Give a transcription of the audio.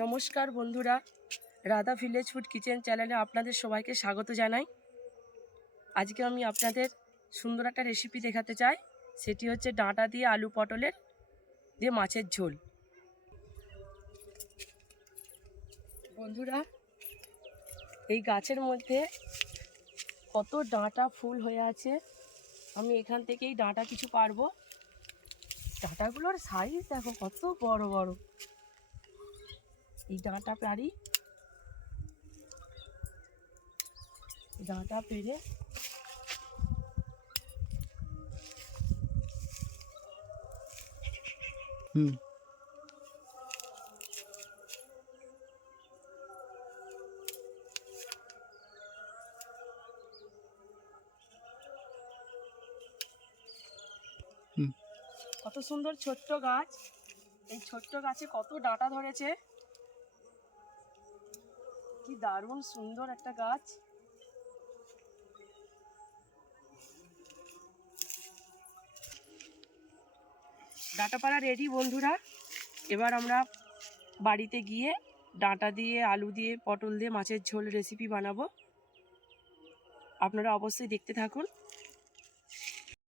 নমস্কার বন্ধুরা, Radha village food kitchen চ্যানেলে আপনাদের সবাইকে স্বাগত জানাই। আজকে আমি আপনাদের সুন্দর একটা রেসিপি দেখাতে চাই। সেটি হচ্ছে ডাঁটা দিয়ে আলু পটলের দিয়ে মাছের ঝোল। বন্ধুরা, এই গাছের মধ্যে কত ডাঁটা ফুল হয়ে আছে। আমি এখান থেকেই ডাঁটা কিছু পারবো। ডাঁটাগুলোর সাইজ দেখো কত বড় বড়। এই ডাঁটা পারি, ডাঁটা পেরে কত সুন্দর ছোট্ট গাছ। এই ছোট্ট গাছে কত ডাঁটা ধরেছে, কি দারুণ সুন্দর একটা গাছ। ডাঁটা পাড়া রেডি বন্ধুরা। এবার আমরা বাড়িতে গিয়ে ডাঁটা দিয়ে আলু দিয়ে পটল দিয়ে মাছের ঝোল রেসিপি বানাবো। আপনারা অবশ্যই দেখতে থাকুন।